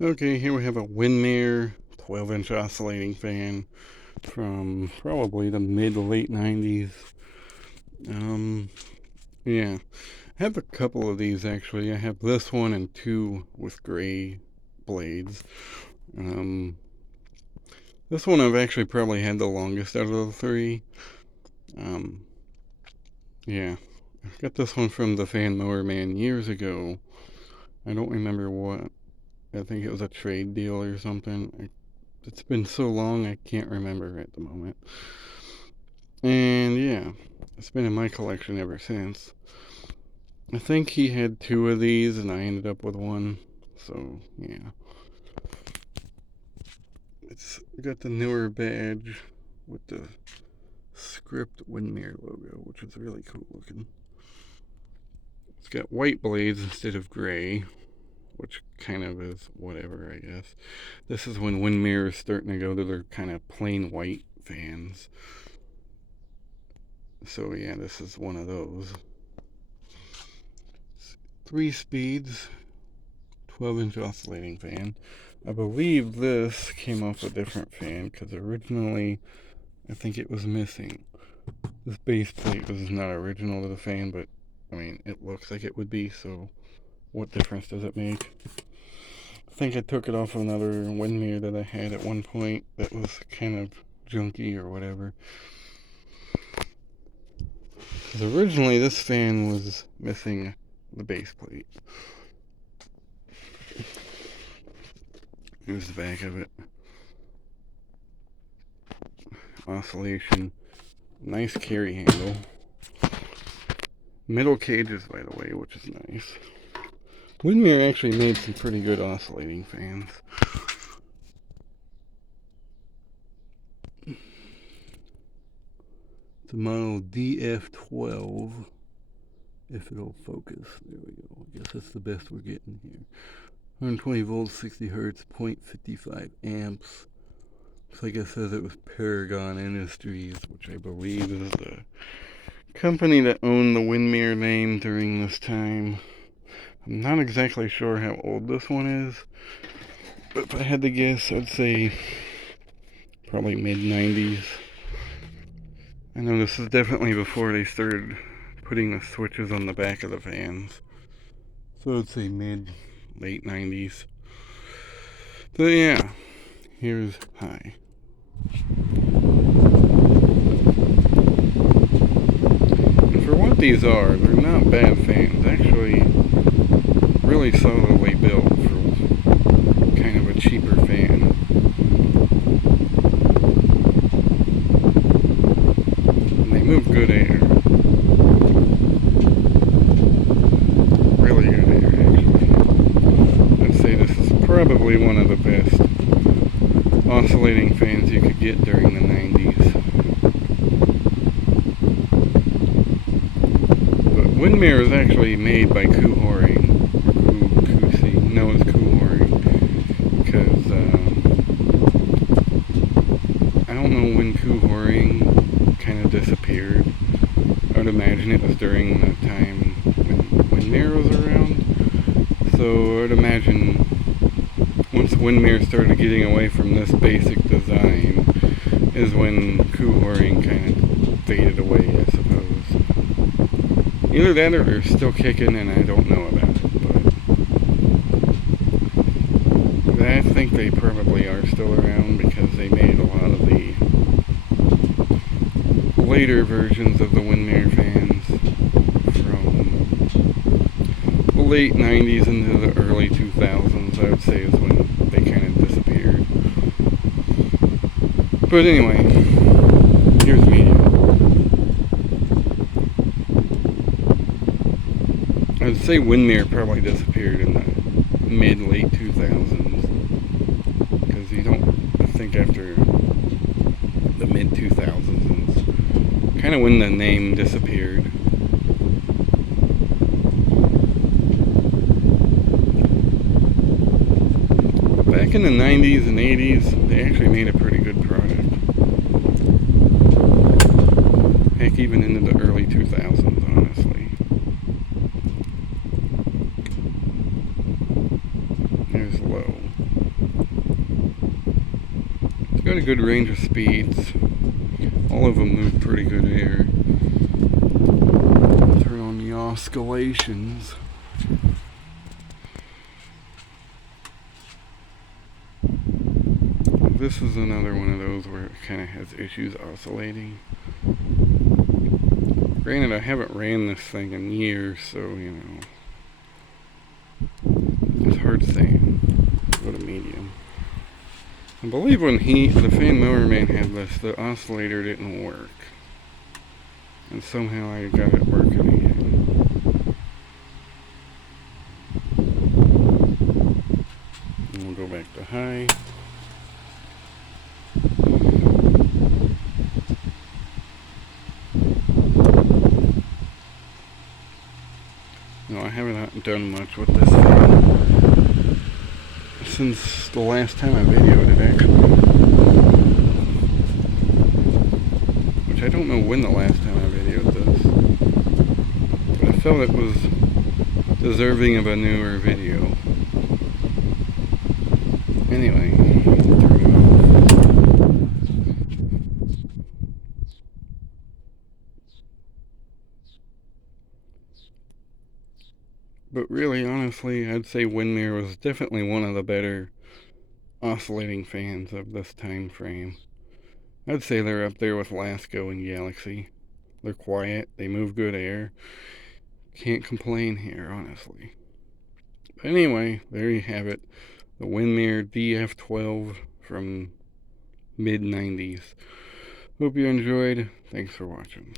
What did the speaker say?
Okay, here we have a Windmere 12-inch oscillating fan from probably the mid to late 90s. Um, yeah, I have a couple of these actually. I have this one and two with gray blades. Um, this one I've actually probably had the longest out of the three. Um, yeah, I got this one from the Fan Mower Man years ago. I don't remember what. I think it was a trade deal or something. It's been so long I can't remember at the moment. And yeah, it's been in my collection ever since. I think he had two of these and I ended up with one. So yeah. It's got the newer badge with the script Windmere logo, which is really cool looking. It's got white blades instead of gray, which kind of is whatever, I guess. This is when Windmere is starting to go to their kind of plain white fans. So yeah, this is one of those. 3 speeds, 12-inch oscillating fan. I believe this came off a different fan because originally I think it was missing. This base plate was not original to the fan, but I mean, it looks like it would be, so what difference does it make? I think I took it off of another Windmere that I had at one point that was kind of junky or whatever. Because originally this fan was missing the base plate. Here's the back of it. Oscillation. Nice carry handle. Middle cages, by the way, which is nice. Windmere actually made some pretty good oscillating fans. It's a model DF-12. If it'll focus. There we go. I guess that's the best we're getting here. 120 volts, 60 hertz, 0.55 amps. Looks like it says it was Paragon Industries, which I believe is the company that owned the Windmere name during this time. I'm not exactly sure how old this one is, but if I had to guess, I'd say probably mid-90s. I know this is definitely before they started putting the switches on the back of the fans. So I'd say mid-late 90s. So yeah, here's high. And for what these are, they're not bad fans. Actually, really solidly built for kind of a cheaper fan. And they move good air. Really good air, actually. I'd say this is probably one of the best oscillating fans you could get during the 90s. But Windmere is actually made by Kuhoring. No, it's Kuhoring. Because, I don't know when Kuhoring kind of disappeared. I would imagine it was during the time when Windmere was around. So I would imagine once Windmere started getting away from this basic design is when Kuhoring kind of faded away, I suppose. Either that or they're still kicking and I don't know about it, but I think they probably are still around because they made a lot of the later versions of the Windmere fans from the late 90s into the early 2000s, I would say, is when they kind of disappeared. But anyway, here's medium. I'd say Windmere probably disappeared in the mid-late 2000s. Because you don't, I think after the mid-2000s is kind of when the name disappeared. Back in the 90s and 80s, they actually made a pretty good product. Heck, even into the early 2000s, honestly. Here's low. got a good range of speeds. All of them move pretty good air. Turn on the oscillations. This is another one of those where it kind of has issues oscillating. Granted, I haven't ran this thing in years, so, you know, it's hard to say what a medium. I believe when the Fan Mower Man had this, the oscillator didn't work. And somehow I got it working again. And we'll go back to high. No, I haven't done much with this thing since the last time I videoed it, actually. Which I don't know when the last time I videoed this. But I felt it was deserving of a newer video. Anyway, turn it off. But really, honestly, I'd say Windmere was definitely one of the better oscillating fans of this time frame. I'd say they're up there with Lasco and Galaxy. They're quiet, they move good air. Can't complain here, honestly. But anyway, there you have it. The Windmere DF-12 from mid-90s. Hope you enjoyed. Thanks for watching.